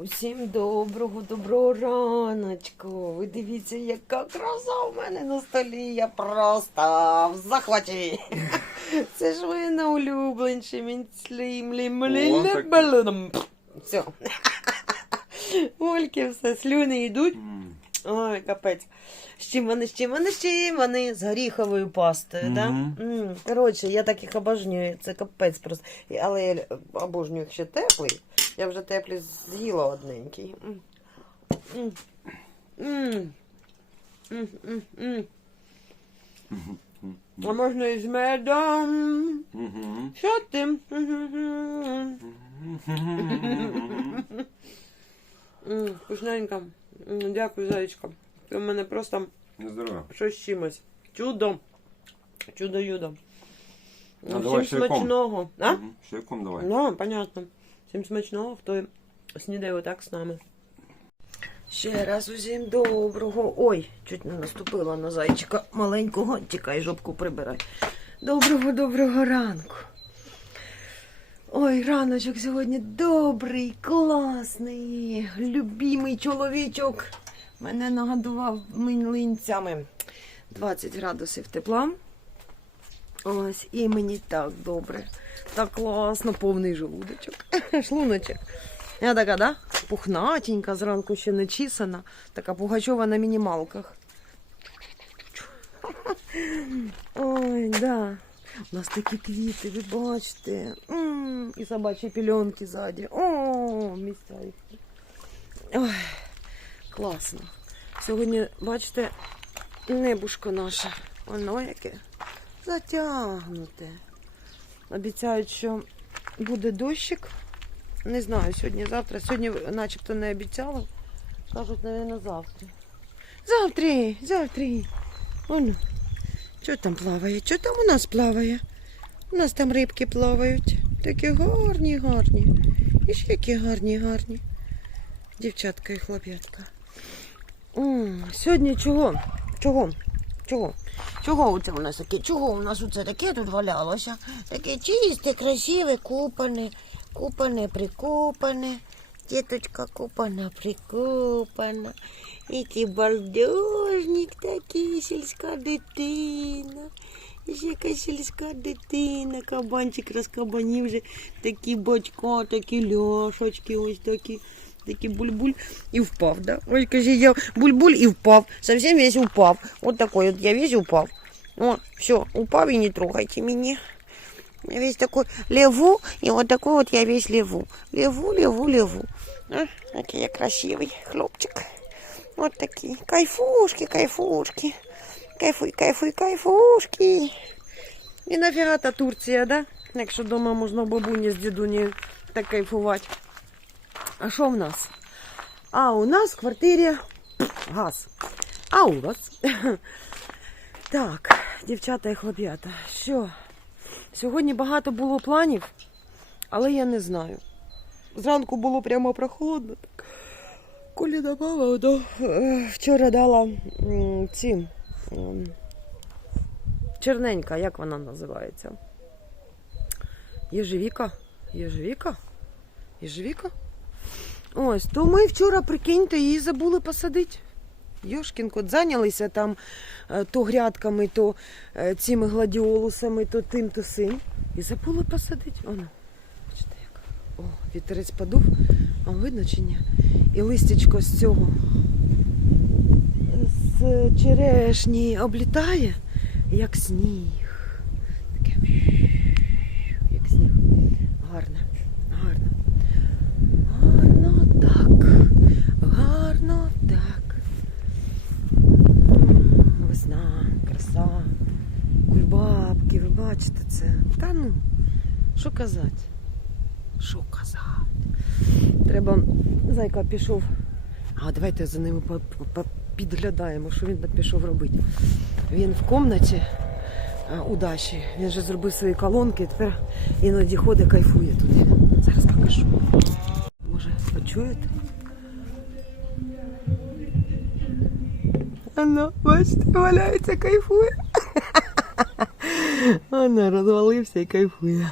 Усім доброго, доброго раночку. Ви дивіться, яка краса у мене на столі. Я просто в захваті. Це ж ви на О, так. Все. Ольки, все, слюни йдуть. Ой, капець. З чим вони, з чим вони, з чим вони? З горіховою пастою, да? Мгм. М, Коротше, я так їх обожнюю, це капець просто. Але я обожнюю їх ще теплий. Я вже теплий з'їла одненький. А можна і з медом. Що ти? Вкусненько. Дякую, зайчка. Ти у мене просто щось чимось. Чудо. Чудо-юдо. Ну, Всім смачного. А? Давай. Ну, понятно. Всім смачного, хто снідає отак з нами. Ще раз усім доброго. Ой, чуть не наступила на зайчика маленького. Тікай, жопку прибирай. Доброго, доброго ранку. Ой, раночок сьогодні добрий, класний, любимий чоловічок. Мене нагодував млинцями. 20 градусів тепла. Ось, і мені так добре. Так класно, повний желудочок. Шлуночок. Я така, да? Пухнатенька, зранку ще не чісана. Така пугачова на мінімалках. Ой, да. У нас такі квіти, ви бачите. І собачі пільонки ззаді. О, місця їх. Ой, класно. Сьогодні, бачите, небушко наше. Воно яке затягнуте. Обіцяють, що буде дощик. Не знаю, сьогодні, завтра. Сьогодні начебто не обіцяли. Кажуть, мабуть, завтра. Завтра, завтра. Воно. Що там плаває? Що там у нас плаває? У нас там рибки плавають. Такі гарні, гарні. І ж які гарні, гарні. Дівчатка і хлоп'ятка. Сьогодні чого? Чого? Чого? Чого це у нас таке? Чого у нас оце таке тут валялося? Таке чисте, красиве, купане, купане, прикупане. Діточка купана, прикупана. Який балдежник такий, сільська дитина. Ще яка сільська дитина, кабанчик розкабанів вже такі бочка, такі ляшочки, ось такі, такі буль-буль. І впав, да? Ось каже, я буль-буль впав. Совсем весь упав. Вот такой вот я весь упав. О, все, упав и не трогайте меня. Я весь такой леву, и вот такой вот я весь леву. Леву, леву, леву. А, какой я красивый хлопчик. Вот такие. Кайфушки, кайфушки. Кайфуй, кайфуй, кайфушки. І нафіга та Турція, да? Якщо вдома можна бабуні з дідуні так кайфувати. А що в нас? А у нас в квартирі газ. А у вас? Так, дівчата і хлоп'ята, що? Сьогодні багато було планів, але я не знаю. Зранку було прямо прохолодно. Так. Коліна мама то, е, вчора дала ці черненька, як вона називається? Єжевіка? Єжевіка? Єжевіка? Ось, то ми вчора, прикиньте, її забули посадити. Йошкін кот, зайнялися там е, то грядками, то е, цими гладіолусами, то тим, то сим. І забули посадити. Оно. Бачите, як. О, вітерець подув. Вам видно чи ні? І листячко з цього з черешні облітає, як сніг. Таке як сніг. Гарне, гарно. Гарно так. Гарно так. М, Весна, краса, кульбабки, ви бачите це. Та ну, що казати? Що казати? Треба, зайка пішов. А давайте за по- підглядаємо, що він там пішов робити. Він в кімнаті а, у Даші. Він же зробив свої колонки, тепер іноді ходить, кайфує туди. Зараз покажу. Може, почуєте? Вона, бачите, валяється, кайфує. Вона розвалився і кайфує.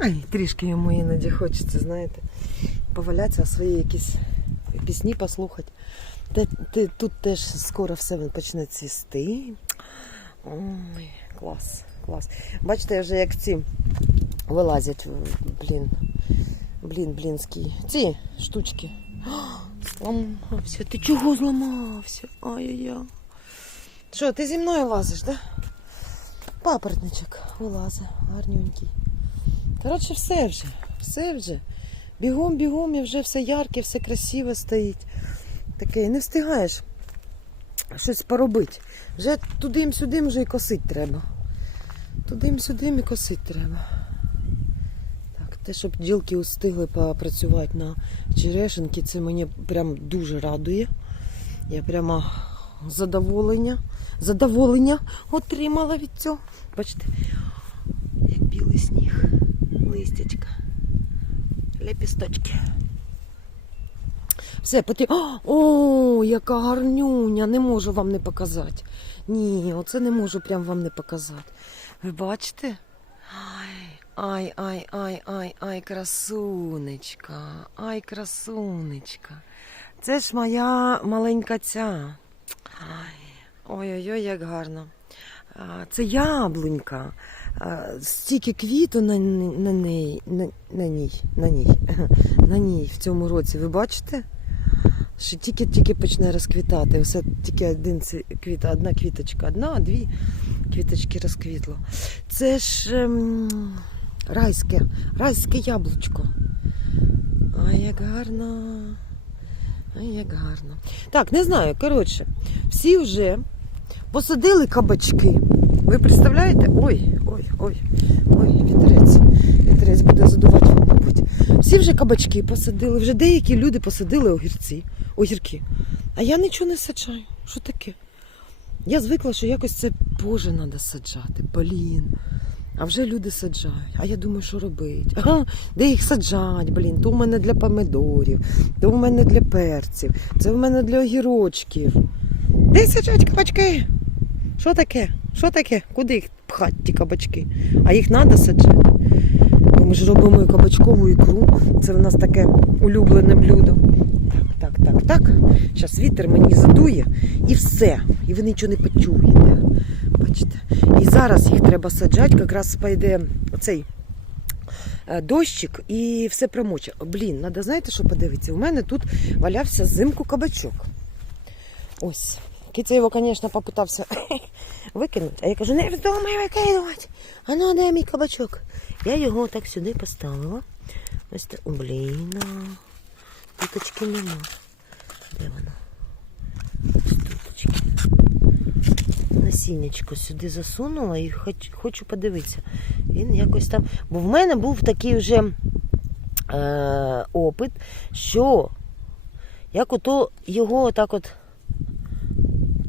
Ай, трішки йому іноді хочеться, знаєте, повалятися, а свої якісь пісні послухати. Тут теж скоро все почне цвісти. Ой, клас, клас. Бачите, вже як ці вилазять, блін, блін, блінські. Ці штучки. Зламався. Ти чого зламався? Ай-яй-яй. Що, ти зі мною лазиш, да? Папоротничок вилазить, гарненький. Коротше, все вже, все вже. Бігом, бігом і вже все ярке, все красиве стоїть. Таке, не встигаєш щось поробити. Вже туди-сюди вже і косить треба. Туди-сюди і косить треба. Так, те, щоб бджілки устигли попрацювати на черешенки, це мені прям дуже радує. Я прямо задоволення, задоволення отримала від цього. Бачите, як білий сніг, листячка, лепісточки. Все, потрібно. О, яка гарнюня! Не можу вам не показати. Ні, оце не можу прям вам не показати. Ви бачите? Ай, ай, ай, ай, ай, ай, красунечка, ай, красунечка. Це ж моя маленька ця. Ай, ой-ой-ой, як гарно. Це яблунька. Стільки квіту на, на, неї, на, на ній, на ній, на ній в цьому році. Ви бачите? Що тільки-тільки почне розквітати. Все тільки один квіт, одна квіточка, одна, дві квіточки розквітло. Це ж ем, райське, райське яблучко. Ай, як гарно. Ай, як гарно. Так, не знаю, коротше, всі вже посадили кабачки. Ви представляєте? Ой, ой, ой, ой, вітерець. Вітерець буде задувати, мабуть. Всі вже кабачки посадили, вже деякі люди посадили огірці, огірки. А я нічого не саджаю. Що таке? Я звикла, що якось це Боже треба саджати. Блін. А вже люди саджають. А я думаю, що робити? Ага, де їх саджать, блін? То в мене для помидорів, то в мене для перців, це в мене для огірочків. Де саджать кабачки? Що таке? Що таке? Куди їх пхати, ті кабачки? А їх треба саджати. Бо ми ж робимо кабачкову ікру. Це в нас таке улюблене блюдо. Так, так, так, так. Зараз вітер мені задує і все. І ви нічого не почуєте. Бачите? І зараз їх треба саджати, якраз пойде оцей е, дощик і все промоче. Блін, треба, знаєте, що подивитися? У мене тут валявся зимку кабачок. Ось. Киця його, звісно, попитався викинути. А я кажу, не вздумай викидувати. А ну, де мій кабачок? Я його так сюди поставила. Ось так. Блін. Туточки нема. Де вона? Туточки. Насіннячко сюди засунула і хоч, хочу подивитися. Він якось там. Бо в мене був такий вже е, опит, що як ото його отак от.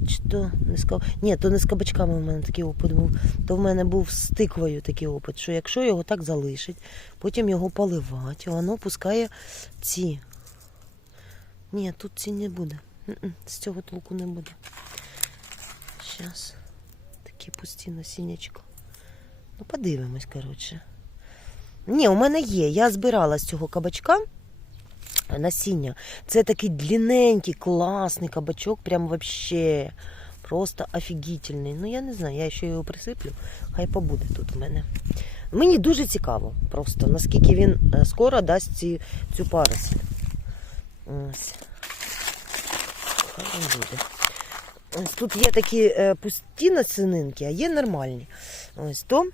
Чи то не з. Ні, то не з кабачками в мене такий опит був. То в мене був з тиквою такий опит, що якщо його так залишить, потім його поливати, воно пускає ці. Ні, тут ці не буде. З цього толку не буде. Зараз. Такі пусті насіннячко. Ну, подивимось, коротше. Ні, у мене є. Я збирала з цього кабачка насіння. Це такий длинненький, класний кабачок, прям вообще просто офігітельний. Ну, я не знаю, я ще його присиплю, хай побуде тут у мене. Мені дуже цікаво просто, наскільки він е, скоро дасть ці, цю. Ось тут є такі е, пусті насининки, а є нормальні. Ось то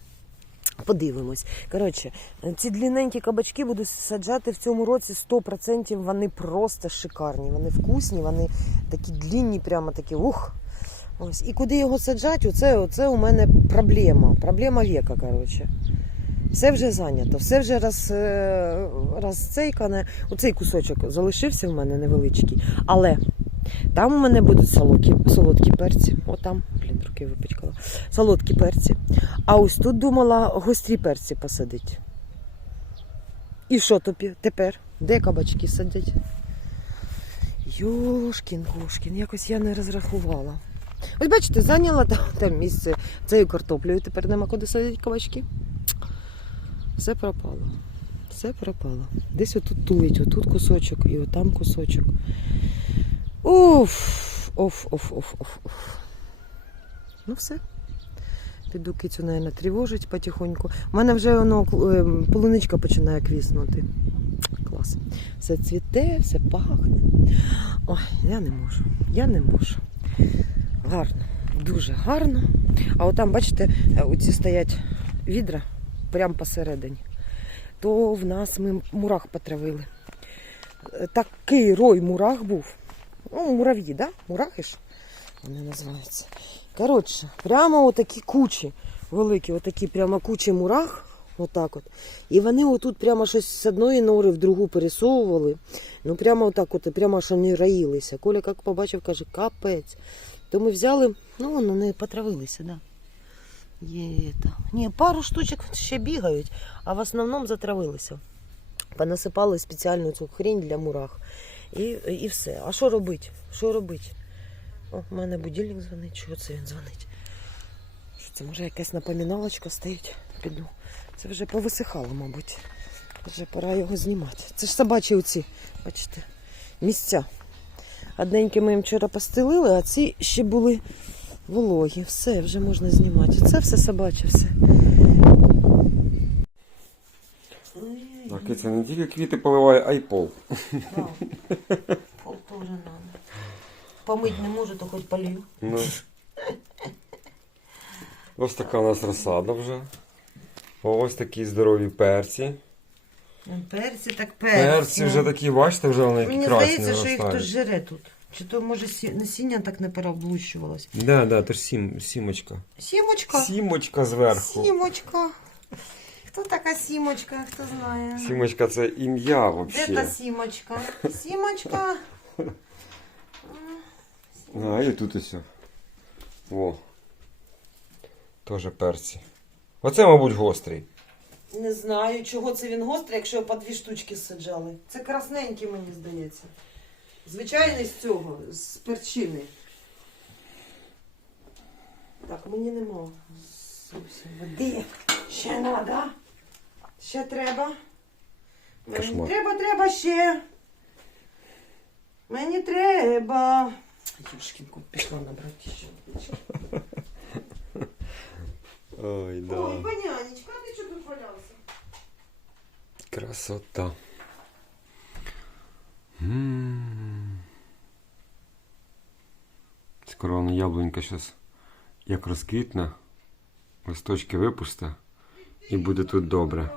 подивимось. Коротше, ці длинненькі кабачки буду саджати в цьому році 100%. Вони просто шикарні. Вони вкусні, вони такі длінні, прямо такі ух. Ось. І куди його саджати, оце, оце у мене проблема. Проблема віка, коротше. Все вже зайнято, все вже роз, е, розцейкане. Оцей кусочок залишився в мене невеличкий. Але там у мене будуть солодкі, солодкі перці. Отам, блін, руки випачкала. Солодкі перці. А ось тут думала гострі перці посадити. І що тобі тепер? Де кабачки садять? Йошкін кошкін, якось я не розрахувала. Ось бачите, зайняла там, там місце цією картоплею, тепер нема куди садити кабачки. Все пропало. Все пропало. Десь отут тулить, отут кусочок і отам кусочок. Уф, оф, оф, оф, оф, оф. Ну все. Піду кицю, наверное, тривожить потихоньку. У мене вже воно е, полуничка починає квіснути. Клас. Все цвіте, все пахне. Ой, я не можу. Я не можу. Гарно, дуже гарно. А отам, бачите, е, оці стоять відра прямо посередині. То в нас ми мурах потравили. Е, Такий рой мурах був. Ну, мурав'ї, да? Мурахи вони називаються. Коротше, прямо отакі кучі великі, отакі прямо кучі мурах. Отак от. І вони отут прямо щось з одної нори в другу пересовували. Ну прямо отак от, прямо аж вони раїлися. Коля як побачив, каже, капець. То ми взяли, ну воно не потравилися, да. Є там. Ні, пару штучок ще бігають, а в основному затравилися. Понасипали спеціальну цю хрінь для мурах. І, і все. А що робити? Що робити? О, у мене будильник дзвонить. Чого це він дзвонить? Що це може якась напоміналочка стоїть? Піду. Це вже повисихало, мабуть. Вже пора його знімати. Це ж собачі оці, бачите, місця. Одненькі ми їм вчора постелили, а ці ще були вологі. Все, вже можна знімати. Це все собаче, все. Так, киця не тільки квіти поливає, а й пол. Да. Пол тоже надо. Помыть не можу, то хоть полью. Ну. Ось така у нас розсада вже. Ось такі здорові перці. Перці так перці. Перці вже такі, бачите, вже вони Мені красні здається, що їх хтось жере тут. Чи то може сі... насіння так не переоблущувалось. Да, да, то ж сім, сімочка. Сімочка. Сімочка зверху. Сімочка. Хто така сімочка, хто знає? Сімочка це ім'я взагалі. Де та сімочка? Сімочка. А, і тут ось. Во. Тоже перці. Оце, мабуть, гострий. Не знаю, чого це він гострий, якщо його по дві штучки саджали. Це красненький, мені здається. Звичайний з цього, з перчини. Так, мені нема. Зовсім води. Ще треба. Ще треба. Мені треба, треба ще. Мені треба. Юшкінку пішла набрати ще. Ой, Ой, панянечка, а ти чого тут валявся? Красота. М. Скоро воно яблунька зараз як розквітне, листочки випусте і буде тут добре.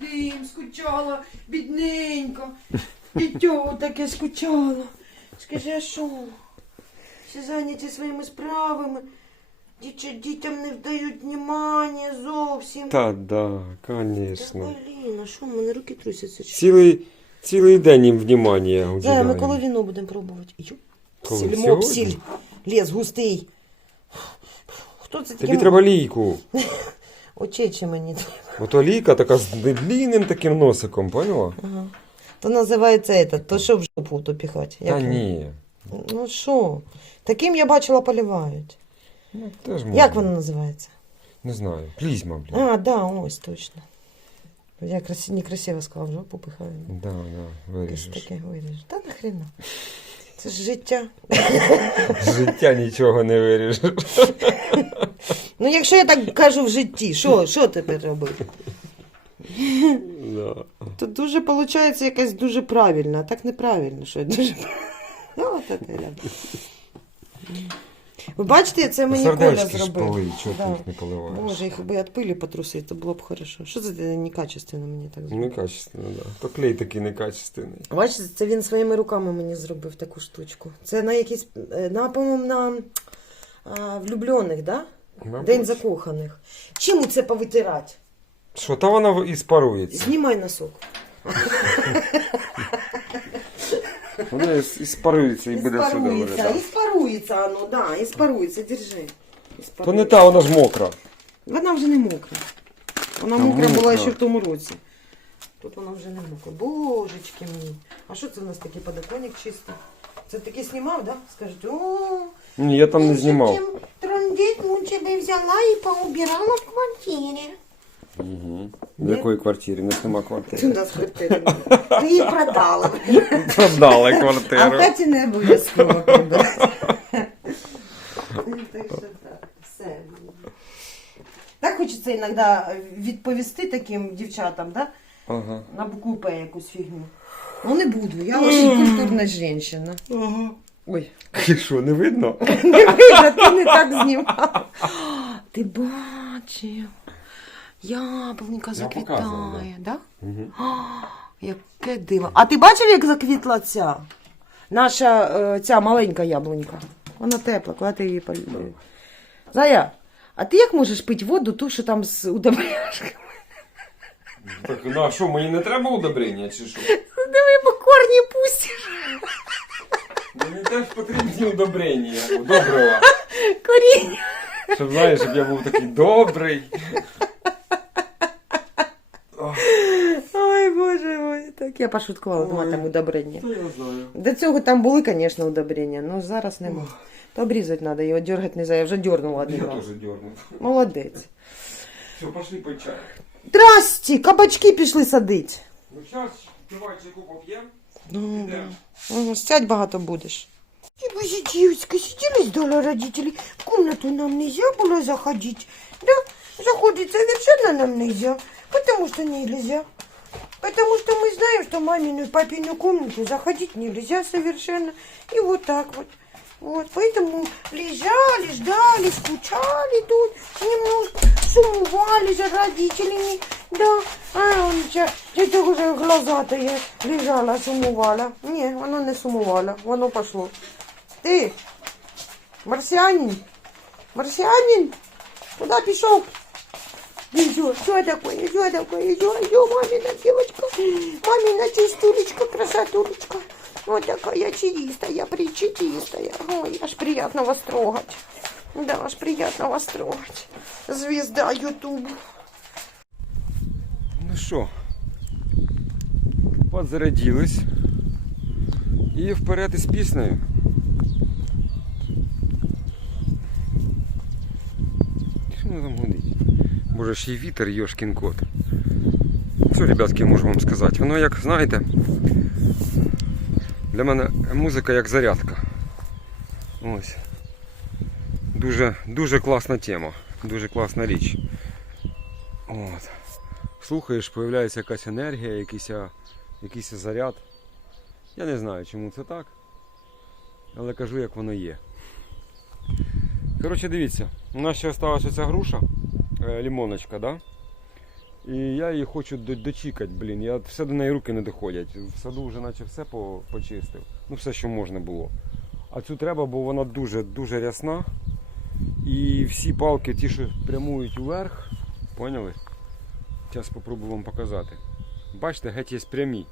Туди-сюди, скучала, бідненько. Дітьо таке скучала. Скажи, а що? Всі зайняті своїми справами. Дітя, дітям не вдають внимання зовсім. Та да, звісно. Аліна, що в мене руки трусяться? чи? Цілий, цілий день їм внимання Зая, ми коли віно будемо пробувати? Ю. Коли? Сільмоп, Сьогодні? сіль, ліс густий. Хто це Тобі треба лійку. Очечі мені. Ото лійка така з длинним таким носиком, поняла? Ага. То називається этот, то що в жопу то піхати? Та ні. Ну що? Таким я бачила поливають. Ну, теж можна. Як воно називається? Не знаю. Плізьма, блін. А, да, ось точно. Я красиво, некрасиво сказав, в жопу пихаю. Да, да, виріжеш. таке виріж. Та нахрена. Це ж життя. З життя нічого не виріжеш. Ну, якщо я так кажу в житті, що, що тепер робити? Да. То дуже виходить якась дуже правильно, а так неправильно, що я дуже Ну, от я. Ви бачите, це мені Коля Сердечки ж зробив. полий, чого Да. їх не поливаєш? Боже, їх би від пилі потрусити, то було б хорошо. Що це ти некачественно мені так зробив? Некачественно, да. То клей такий некачественний. Бачите, це він своїми руками мені зробив таку штучку. Це на якийсь, е, на, по-моєму, на а, влюблених, да? Мабуть. День закоханих. Чим це повитирати? Що, та вона і спарується. Знімай носок. Вона і і спарується і буде все добре. Іспарується, да. іспарується оно, да, іспарується, держи. То не та, вона ж мокра. Вона вже не мокра. Вона Та мокра була мокра. ще в тому році. Тут вона вже не мокра. Божечки мій. А що це у нас такий подоконник чистий? Це таки знімав, да? Скажуть, о, Ні, я там не знімав. Бундитку тебе взяла і поубирала в квартирі. Угу. В якої квартирі? Нас нема квартири. У нас квартири. Ми її продали. Продали А в квартиру. хаті не обов'язково продати. Так що так, все. Так хочеться іноді відповісти таким дівчатам, да? Ага. на купе якусь фігню. Ну не буду, я очень культурна жінка. Ага. Ой, що, не видно? не видно, ти не так знімав. Ти бачив. Яблунька показував, заквітає, да? Угу. Яке диво. А ти бачив, як заквітла ця? Наша е, ця маленька яблунька. Вона тепла, коли ти її полюбив. Зая, а ти як можеш пити воду, ту, що там з удобряшками? Так, ну а що, мені не треба удобрення, чи що? Диви, бо корні пустиш. Мені теж потрібні удобрення. Доброго. Коріння. Щоб знаєш, щоб я був такий добрий. Ой, боже мой. Так я пошуткувала, думаю, Ой. там удобрення. Та я знаю. До цього там були, звісно, удобрення, але зараз нема. То обрізати треба, його дергати не можна, я вже дергнула один Я раз. теж дернув. Молодець. Все, пошли по чаю. Здрасті, кабачки пішли садити. Ну зараз давай чайку поп'ємо. Ну. Ага, Сядь багато будеш. Типа девочка сидели, ждали родителей. В комнату нам нельзя было заходить. Да, заходить совершенно нам нельзя. Потому что нельзя. Потому что мы знаем, что мамину и папину комнату заходить нельзя совершенно. И вот так вот. Вот, поэтому лежали, ждали, скучали тут, немножко сумували за родителями. Да, а он сейчас тетя уже глазатая лежала, сумувала. Не, воно не сумувала, воно пошло. Ти, марсіанин, марсіанин, куди пішов? Идё, что такое, что такое, идё, идё, мамина девочка, мамина чистулечка, красотулечка. Вот такая чистая, причистая. Ой, аж приятно вас трогать. Да, аж приятно вас трогать. Звезда Ютуб. Ну що, подзарядились. І вперед із піснею. Що воно там гудить? Боже, ще й вітер, йошкін кот. Що, ребятки, я можу вам сказати? Воно як, знаєте, для мене музика як зарядка. Ось. Дуже, дуже класна тема, дуже класна річ. От слухаєш, появляється якась енергія, якийсь, якийсь заряд. Я не знаю, чому це так. Але кажу, як воно є. Коротше, дивіться, у нас ще залишилася ця груша, е, лімоночка, да? І я її хочу до- дочікати, блін. Я все до неї руки не доходять. В саду вже наче все почистив. Ну, все, що можна було. А цю треба, бо вона дуже дуже рясна. І всі палки, ті, що прямують уверх, поняли? Зараз спробую вам показати. Бачите, геть є прямі.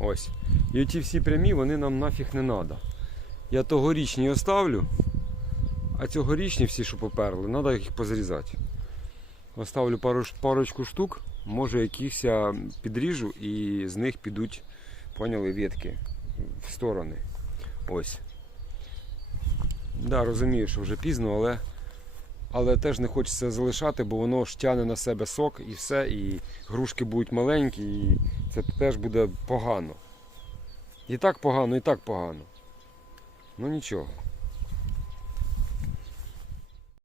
Ось. І ті всі прямі, вони нам нафіг не треба. Я тогорічні оставлю, а цьогорічні всі, що поперли, треба їх позрізати. Оставлю пару, парочку штук, може якихось підріжу і з них підуть, поняли, ветки в сторони. Ось. Да, розумію, що вже пізно, але але теж не хочеться залишати, бо воно ж тяне на себе сок і все, і грушки будуть маленькі, і це теж буде погано. І так погано, і так погано. Ну нічого.